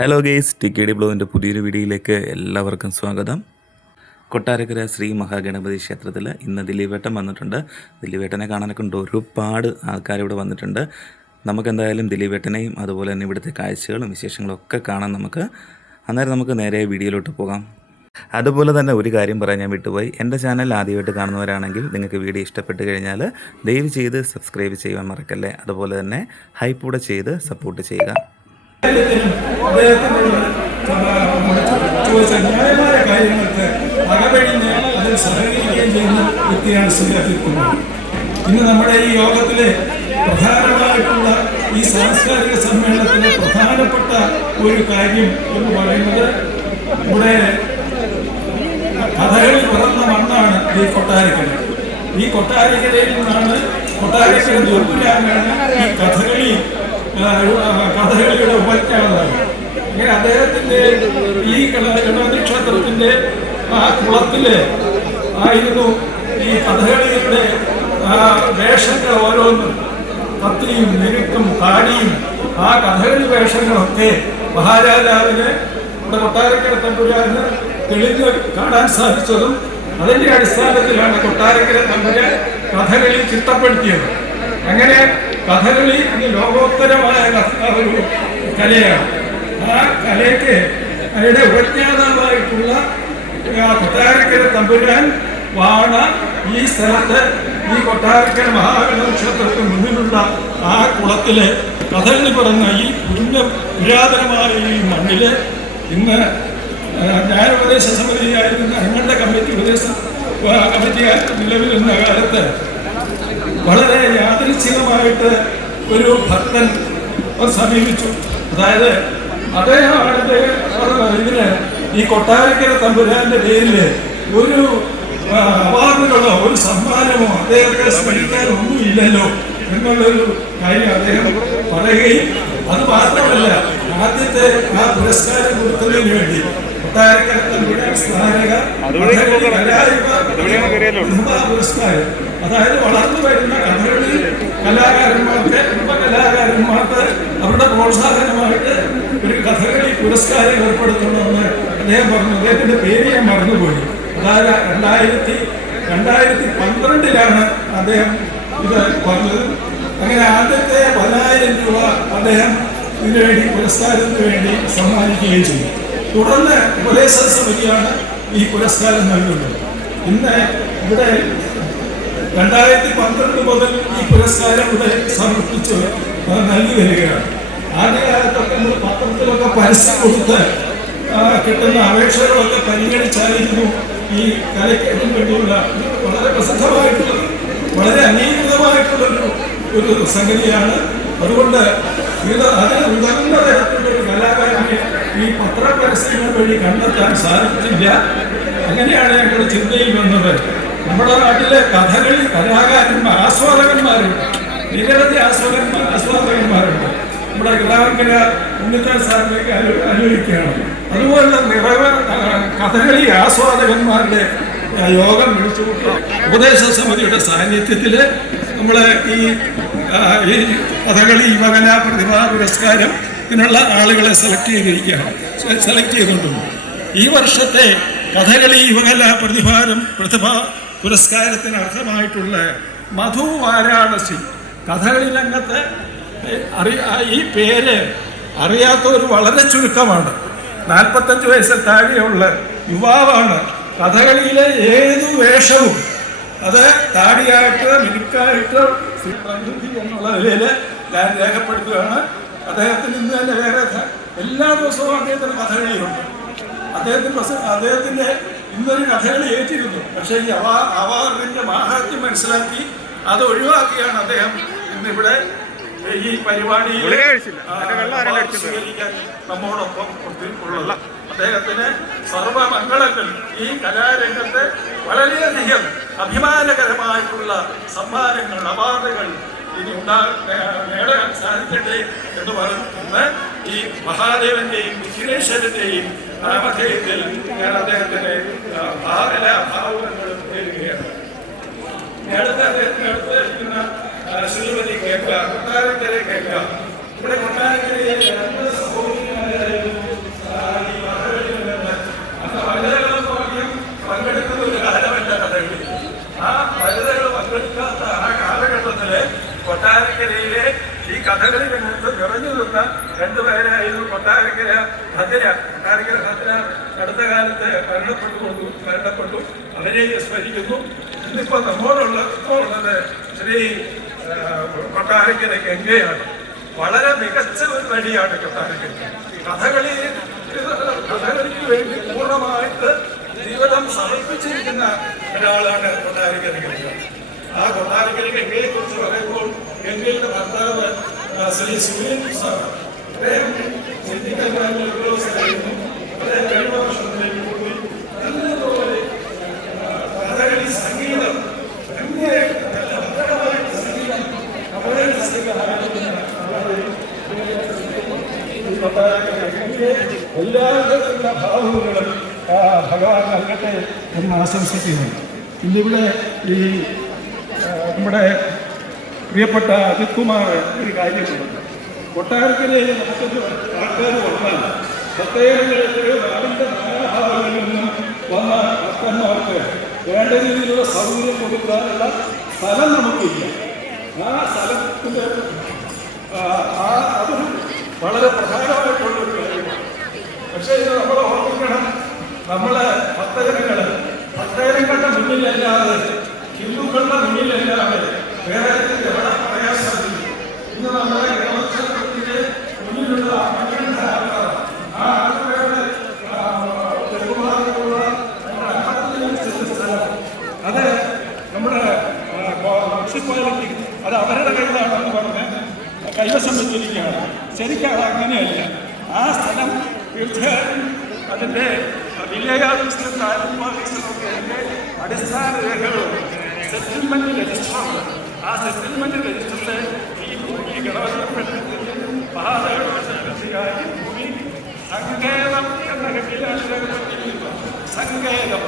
Hello guys, ടി.കെ.ഡി ബ്ലോഗിൻ്റെ പുതിയൊരു വീഡിയോയിലേക്ക് എല്ലാവർക്കും സ്വാഗതം. കൊട്ടാരക്കര ശ്രീ മഹാഗണപതി ക്ഷേത്രത്തിൽ ഇന്ന് ദിലീപേട്ടൻ വന്നിട്ടുണ്ട്. ദിലീപേട്ടനെ കാണാനൊക്കെ ഉണ്ട്, ഒരുപാട് ആൾക്കാരിവിടെ വന്നിട്ടുണ്ട്. നമുക്കെന്തായാലും ദിലീപേട്ടനെയും അതുപോലെ തന്നെ ഇവിടുത്തെ കാഴ്ചകളും വിശേഷങ്ങളും ഒക്കെ കാണാൻ അന്നേരം നമുക്ക് നേരെ വീഡിയോയിലോട്ട് പോകാം. അതുപോലെ തന്നെ ഒരു കാര്യം പറയാൻ ഞാൻ വിട്ടുപോയി. എൻ്റെ ചാനൽ ആദ്യമായിട്ട് കാണുന്നവരാണെങ്കിൽ നിങ്ങൾക്ക് വീഡിയോ ഇഷ്ടപ്പെട്ട് കഴിഞ്ഞാൽ ദയവ് ചെയ്ത് സബ്സ്ക്രൈബ് ചെയ്യുവാൻ മറക്കല്ലേ. അതുപോലെ തന്നെ ഹൈപ്പ് കൂടെ ചെയ്ത് സപ്പോർട്ട് ചെയ്യുക. ന്യായമായ കാര്യങ്ങൾക്ക് അകപഴിഞ്ഞ് അതിൽ സഹകരിക്കുകയും ചെയ്യുന്ന വ്യക്തിയാണ് ശ്രീകുമാർ. ഇന്ന് നമ്മുടെ ഈ യോഗത്തിലെ പ്രധാനമായിട്ടുള്ള ഈ സാംസ്കാരിക സമ്മേളനത്തിലെ പ്രധാനപ്പെട്ട ഒരു കാര്യം എന്ന് പറയുന്നത് ഇവിടെ കഥകളി പിറന്ന മണ്ണാണ് ഈ കൊട്ടാരക്കര. ഈ കൊട്ടാരക്കരയിൽ നിന്നാണ് കൊട്ടാരക്കര ദുർഗുരാനാണ് ഈ കഥകളിയുടെ ഉപജ്ഞാതാവ്. അങ്ങനെ അദ്ദേഹത്തിന്റെ ഈ ഗണപതി ക്ഷേത്രത്തിന്റെ ആ കുളത്തില് ആയിരുന്നു ഈ കഥകളിയുടെ വേഷങ്ങൾ ഓരോന്നും, കത്തിയും നിരുത്തും താടിയും ആ കഥകളി വേഷങ്ങളൊക്കെ മഹാരാജാവിന് ഇവിടെ കൊട്ടാരക്കര തമ്പുരാന് തെളിഞ്ഞ് കാണാൻ സാധിച്ചതും അതിന്റെ അടിസ്ഥാനത്തിലാണ് കൊട്ടാരക്കര തമ്പുരാൻ കഥകളി ചിട്ടപ്പെടുത്തിയത്. അങ്ങനെ കഥകളി ലോകോത്തരമായ ഒരു കലയാണ്. ആ കലയ്ക്ക് അതിയുടെ ഉപജ്ഞാതാവായിട്ടുള്ള കൊട്ടാരക്കര തമ്പുരാൻ വാണ ഈ സ്ഥലത്ത് ഈ കൊട്ടാരക്കര മഹാഗണപതി ക്ഷേത്രത്തിന് മുന്നിലുള്ള ആ കുളത്തില് കഥകളി പറഞ്ഞ ഈ പുരാതനമായ ഈ മണ്ണില് ഇന്ന് ഞാൻ ഉപദേശ സമിതിയായിരുന്ന ഞങ്ങളുടെ കമ്മിറ്റി നിലവിലുന്ന കാലത്ത് വളരെ യാദൃച്ഛികമായിട്ട് ഒരു ഭക്തൻ സമീപിച്ചു. അതായത് അദ്ദേഹമാണ് ഇതിന് ഈ കൊട്ടാരക്കര തമ്പുരാന്റെ പേരിൽ ഒരു അവാർഡുകളോ ഒരു സമ്മാനമോ അദ്ദേഹത്തെ സ്മരിക്കാൻ ഒന്നുമില്ലല്ലോ എന്നുള്ളൊരു കാര്യം അദ്ദേഹം പറയുകയും, അത് മാത്രമല്ല ആദ്യത്തെ ആ പുരസ്കാരം കൊടുക്കുന്നതിന് വേണ്ടി കൊട്ടാരക്കര തമ്പുരാൻ സ്മാരക പുരസ്കാരം, അതായത് വളർന്നു വരുന്ന കഥകളി കലാകാരന്മാർക്ക് യുവകലാകാരന്മാർക്ക് അവരുടെ പ്രോത്സാഹനമായിട്ട് ഒരു കഥകളി പുരസ്കാരം ഏർപ്പെടുത്തണമെന്ന് അദ്ദേഹം പറഞ്ഞു. അദ്ദേഹത്തിന്റെ പേര് ഞാൻ മറന്നുപോയി. അതായത് 2012 അദ്ദേഹം ഇത് പറഞ്ഞത്. അങ്ങനെ ആദ്യത്തെ 10,000 രൂപ അദ്ദേഹം ഇതിനു വേണ്ടി പുരസ്കാരത്തിന് വേണ്ടി സമ്മാനിക്കുകയും ചെയ്തു. തുടർന്ന് ഉപദേശ സമിതിയാണ് ഈ പുരസ്കാരം നൽകുന്നത്. ഇന്ന് ഇവിടെ 2012 മുതൽ ഈ പുരസ്കാരം ഇവിടെ സമർപ്പിച്ച് നൽകി വരികയാണ്. ആദ്യകാലത്തൊക്കെ നമ്മൾ പത്രത്തിലൊക്കെ പരസ്യം കൊടുത്ത് കിട്ടുന്ന അപേക്ഷകളൊക്കെ പരിഗണിച്ചായിരുന്നു ഈ കലയ്ക്ക് വേണ്ടിയുള്ള വളരെ പ്രസിദ്ധമായിട്ടുള്ള വളരെ അംഗീകൃതമായിട്ടുള്ളൊരു സംഗതിയാണ്. അതുകൊണ്ട് അതിന് ഉയർന്ന തരത്തിലുള്ള ഒരു കലാകാരനെ ഈ പത്രപരസ്യങ്ങൾ വഴി കണ്ടെത്താൻ സാധിച്ചില്ല. അങ്ങനെയാണ് ഞങ്ങളുടെ ചിന്തയിൽ വന്നത്. നമ്മുടെ നാട്ടിലെ കഥകളി കലാകാരന്മാർ ആസ്വാദകന്മാരുണ്ട്, നിരവധി ആസ്വാദകന്മാരുണ്ട്. നമ്മുടെ കിടാവങ്കര ഉണ്ണിത്താൻ സാറിലേക്ക് അനുകരിക്കുകയാണ്. അതുപോലുള്ള നിറവ് കഥകളി ആസ്വാദകന്മാരുടെ യോഗം വിളിച്ചുകൂട്ടി ഉപദേശ സമിതിയുടെ സാന്നിധ്യത്തിൽ നമ്മൾ ഈ കഥകളി യുവകലാ പ്രതിഭാ പുരസ്കാരം ഇതിനുള്ള ആളുകളെ സെലക്ട് ചെയ്തുകൊണ്ടുണ്ട്. ഈ വർഷത്തെ കഥകളി യുവകലാ പ്രതിഭാ പുരസ്കാരത്തിന് അർഹമായിട്ടുള്ള മധു വാരാണസി. കഥകളി രംഗത്ത് ഈ പേര് അറിയാത്തവർ വളരെ ചുരുക്കമാണ്. 45 വയസ്സിൽ താഴെയുള്ള യുവാവാണ്. കഥകളിയിലെ ഏതു വേഷവും അത് താടിയായിട്ട് മിനുക്കായിട്ട് പ്രകൃതി എന്നുള്ള നിലയിൽ ഞാൻ രേഖപ്പെടുത്തുകയാണ്. അദ്ദേഹത്തിന് ഇന്ന് തന്നെ വേറെ എല്ലാ ദിവസവും അദ്ദേഹത്തിന് കഥകളിയുണ്ട്. അദ്ദേഹത്തിന്റെ ഇന്നൊരു കഥകളി ഏറ്റിരുന്നു. പക്ഷേ ഈ അവാർഡിന്റെ മാഹാത്മ്യം മനസ്സിലാക്കി അത് ഒഴിവാക്കിയാണ് അദ്ദേഹം ഇന്നിവിടെ ഈ പരിപാടിയിൽ സ്വീകരിക്കാൻ നമ്മോടൊപ്പം ഉള്ളത്. അദ്ദേഹത്തിന് സർവമംഗളങ്ങൾ. ഈ കലാരംഗത്ത് വളരെയധികം അഭിമാനകരമായിട്ടുള്ള സമ്മാനങ്ങൾ, അവാർഡുകൾ ഇനി നേടാൻ സാധിക്കട്ടെ എന്ന് പറയുന്ന ഈ മഹാദേവന്റെയും വിഘ്നേശ്വരന്റെയും നാമധേയത്തിൽ ഞാൻ അദ്ദേഹത്തിന് ഭാവങ്ങളും നേരുകയാണ്. അടുത്തിരിക്കുന്ന ശ്രീമതി കേൾക്കാം, കൊട്ടാരക്കര കേൾക്കാം. ഇവിടെ കൊട്ടാരക്കരയിലെ 2 സഹോദരിമാരായിരുന്നു കൊട്ടാരക്കര ഭദ്ര അടുത്ത കാലത്ത് മരണപ്പെട്ടു. അവരെ സ്മരിക്കുന്നു. ഇന്നിപ്പോൾ നമ്മോടുള്ളത് ശ്രീ കൊട്ടാരക്കര ഗംഗയാണ്. വളരെ മികച്ച ഒരു നടിയാണ് കൊട്ടാരക്കര. കഥകളിക്ക് വേണ്ടി പൂർണ്ണമായിട്ട് ജീവിതം സമർപ്പിച്ചിരിക്കുന്ന ഒരാളാണ് കൊട്ടാരക്കര ഗംഗ. ആ കൊട്ടാരക്കര ഗംഗയെ കുറിച്ച് പറയുമ്പോൾ ഗംഗയുടെ ഭർത്താവ് ശ്രീ സുരേൻ സാർ, അദ്ദേഹം ചിന്തിക്കാനായിരുന്നു. അദ്ദേഹം 2 വർഷത്തിലേക്ക് കൂടി നല്ലതുപോലെ കഥകളി സംഗീതം എല്ലാവിധത്തിലുള്ള ഭാവങ്ങളും ഭഗവാൻ നൽകട്ടെ എന്ന് ആശംസിക്കുന്നു. ഇന്നിവിടെ ഈ നമ്മുടെ പ്രിയപ്പെട്ട അജിത് കുമാർ ഒരു കാര്യം പറഞ്ഞു. കൊട്ടാരക്കരയിൽ നമുക്കൊരു ആൾക്കാർ വന്നാൽ പ്രത്യേകങ്ങളിലെ നാടിൻ്റെ നാനാഭാവങ്ങളിൽ നിന്നും വന്ന ഭക്തന്മാർക്ക് വേണ്ട രീതിയിലുള്ള സൗകര്യം കൊടുക്കാനുള്ള സ്ഥലം നമുക്കില്ല. ആ സ്ഥലത്തിൻ്റെ അതൊരു വളരെ പ്രധാനമായിട്ടുള്ളൊരു കാര്യമാണ്. പക്ഷേ ഇത് നമ്മൾ ഓർമ്മിക്കണം, നമ്മളെ ഭക്തജനങ്ങളുടെ മുന്നിലല്ലാതെ, ഹിന്ദുക്കളുടെ മുന്നിലല്ലാതെ വേറെ എവിടെ പറയാൻ സാധിക്കും? ഇന്ന് നമ്മുടെ ഗ്രാമക്ഷേത്രത്തിന്റെ മുന്നിലുള്ള ആ ആൾക്കാരുടെ തെരുവുമാർക്കുള്ള സ്ഥലം അത് നമ്മുടെ മുനിസിപ്പാലിറ്റി അത് അവരുടെ കയ്യിലാണെന്ന് പറഞ്ഞ് കൈവശം വെച്ചിരിക്കുകയാണ്. ശരിക്കും അത് അങ്ങനെയല്ല. ആ സ്ഥലം തീർച്ചയായും അതിൻ്റെ വില്ലേജ് ഓഫീസിലും താലൂക്ക് ഓഫീസിലൊക്കെ അതിൻ്റെ അടിസ്ഥാന രേഖകളുണ്ട്. സെറ്റിൽമെൻറ്റ് രജിസ്റ്ററുണ്ട്. ആ സെറ്റിൽമെൻറ്റ് രജിസ്റ്ററിൽ ഈ ഭൂമി ഗണപതിയുടെ മഹാദേവന്റെ ഭൂമി സങ്കേതം എന്ന കെട്ടിട സങ്കേതം